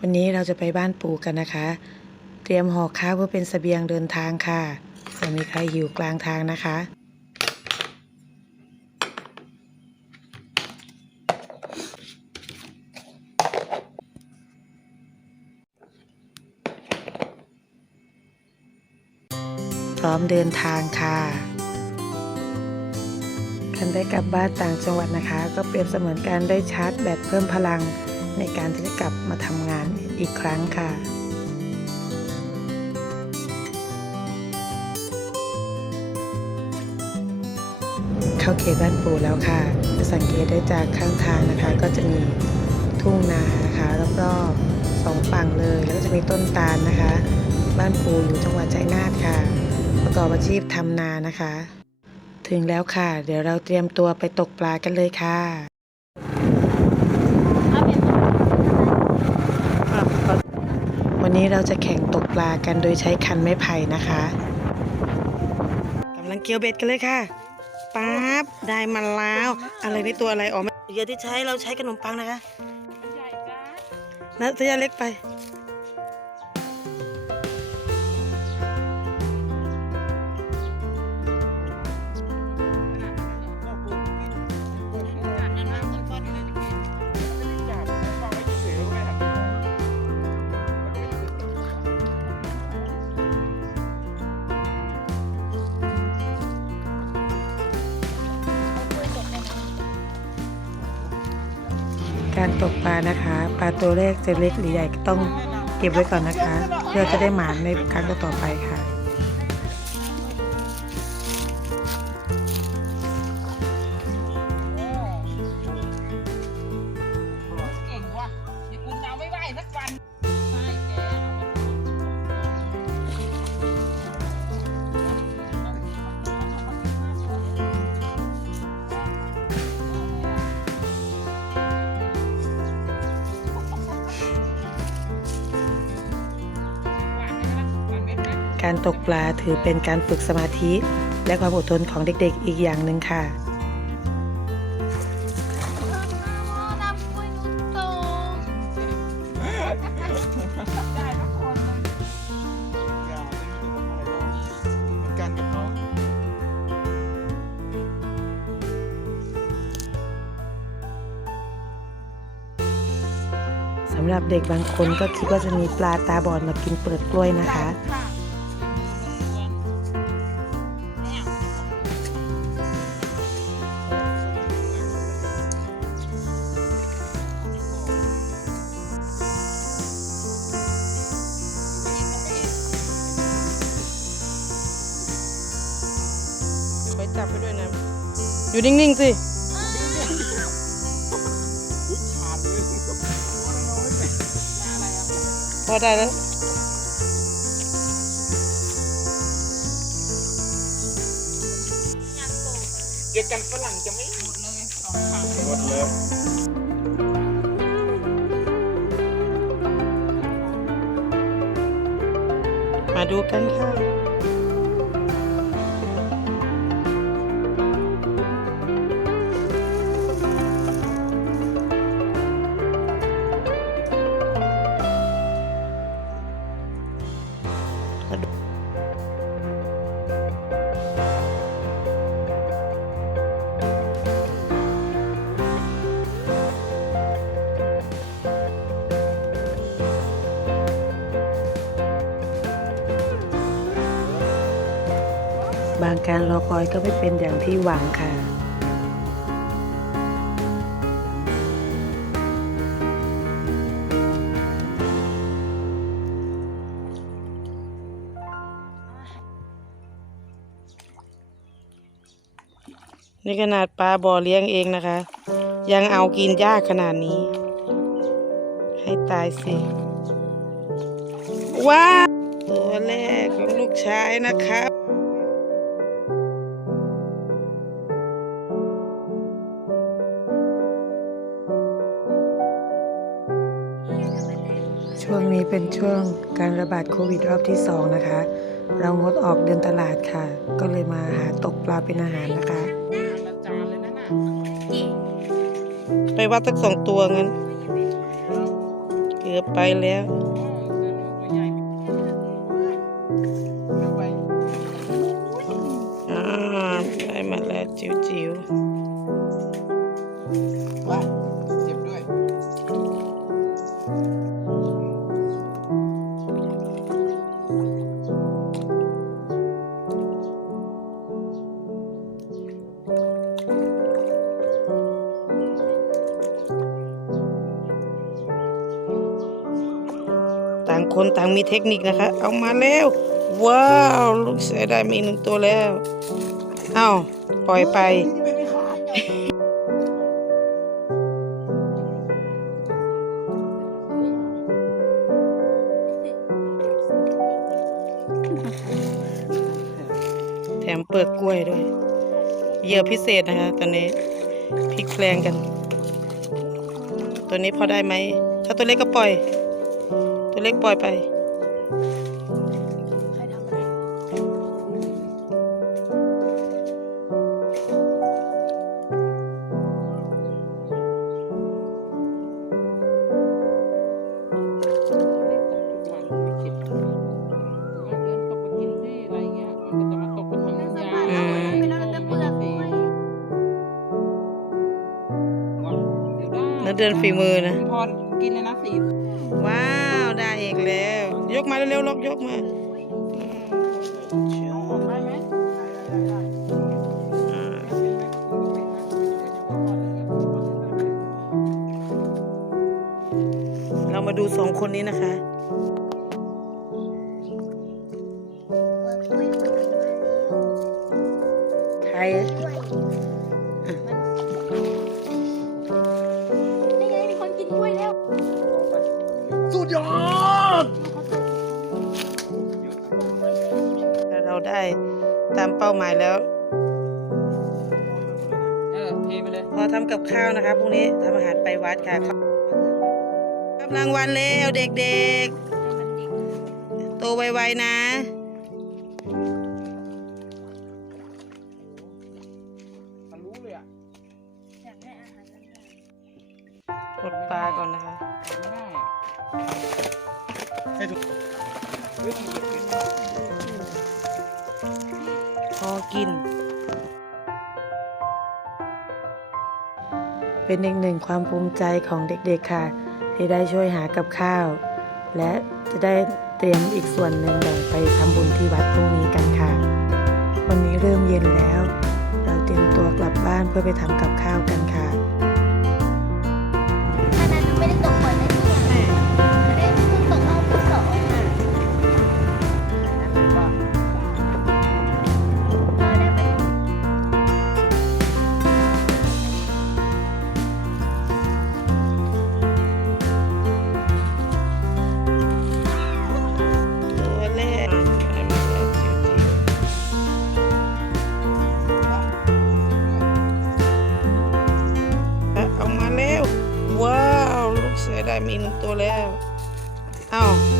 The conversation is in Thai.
วันนี้เราจะไปบ้านปู่กันนะคะ เตรียมห่อข้าวเพื่อเป็นเสบียงเดินทางค่ะจะมีใครหิวกลางทางนะคะ พร้อมเดินทางค่ะการได้กลับบ้านต่างจังหวัดนะคะ ก็เปรียบเสมือนการได้ชาร์จแบตเพิ่มพลัง ในการที่จะกลับมาทำงานอีกครั้งค่ะเข้าเขตบ้านปู่แล้วค่ะ จะสังเกตได้จากข้างทางนะคะ ก็จะมีทุ่งนานะคะรอบๆสองฝั่งเลย แล้วก็จะมีต้นตาลนะคะ บ้านปู่อยู่จังหวัดชัยนาทค่ะ ประกอบอาชีพทำนานะคะ ถึงแล้วค่ะ เดี๋ยวเราเตรียมตัวไปตกปลากันเลยค่ะ วั นนี้เราจะแข่งตกปลากันโดยใช้คันไม้ไผ่นะคะกำลังเกี่ยวเบ็ดกันเลยค่ะปั๊บได้มาแล้ว อะไรในตัวอะไรออกมาเหยื่อที่ใช้เราใช้ขนมปังนะคะนะตัวเล็กไป การตกปลานะคะ ปลาตัวแรกจะเล็กหรือใหญ่ก็ต้องเก็บไว้ก่อนนะคะ เพื่อจะได้หมานในครั้งต่อไปค่ะ การตกปลาถือเป็นการฝึกสมาธิ และความอดทนของเด็กๆอีกอย่างหนึ่งค่ะ สำหรับเด็กบางคนก็คิดว่าจะมีปลาตาบอดมากินเปลือกกล้วยนะคะ อยู่นิ่งๆสิ ขาดเลยพอได้แล้วเดี๋ยวกันฝรั่งจะไม่หมดเลยสองครั้งหมดเลยมาดูกันค่ะ บางการรอคอยก็ไม่เป็นอย่างที่หวังค่ะนี่ขนาดปลาบ่อเลี้ยงเองนะคะ ยังเอากินยากขนาดนี้ ให้ตายสิ ว้าตัวแรกของลูกชายนะครับ เป็นช่วงการระบาดโควิดรอบที่สองนะคะ เรางดออกเดินตลาดค่ะ ก็เลยมาหาตกปลาเป็นอาหารนะคะละจานเลยนะน่ะไปวัดสักสองตัวงั้น เกือบไปแล้วอ่าได้มาแล้วจิ๋วจิ๋ คนต่างมีเทคนิคนะคะ เอามาแล้ว ว้าว ลูกเสือได้มีหนึ่งตัวแล้ว เอาปล่อยไป แถมเปลือกกล้วยด้วย เยื่อพิเศษนะคะ ตอนนี้พลิกแปลงกัน ตัวนี้พอได้ไหม ถ้าตัวเล็กก็ปล่อย ตัวเล็กปล่อยไปวันคิดว่าเดินตกไปกินที่อะไรเงี้ยมันก็จะมาตกไปทางยาอืมไปแล้วจะเปลือกด้วยเดี๋ยวได้นักเดินฝีมือนะพร กินเลยนะสีว้าว ได้อีกแล้ว ยกมาเร็วๆลอกยกมาไปไหมอ่าเรามาดูสองคนนี้นะคะ ยอด ถ้าเราได้ตามเป้าหมายแล้ว เออเทไปเลย พอทำกับข้าวนะคะพรุ่งนี้ทำอาหารไปวัดค่ะรับรางวัลแล้วเด็กๆ โตไวๆนะ มันรู้เลยอะ กดปลาก่อนนะคะ พอกิน เป็นอีกหนึ่งความภูมิใจของเด็กๆค่ะ ที่ได้ช่วยหากับข้าว และจะได้เตรียมอีกส่วนหนึ่งแบ่งไปทำบุญที่วัดพรุ่งนี้กันค่ะ วันนี้เริ่มเย็นแล้ว เราเตรียมตัวกลับบ้านเพื่อไปทำกับข้าวกันค่ะ เอาม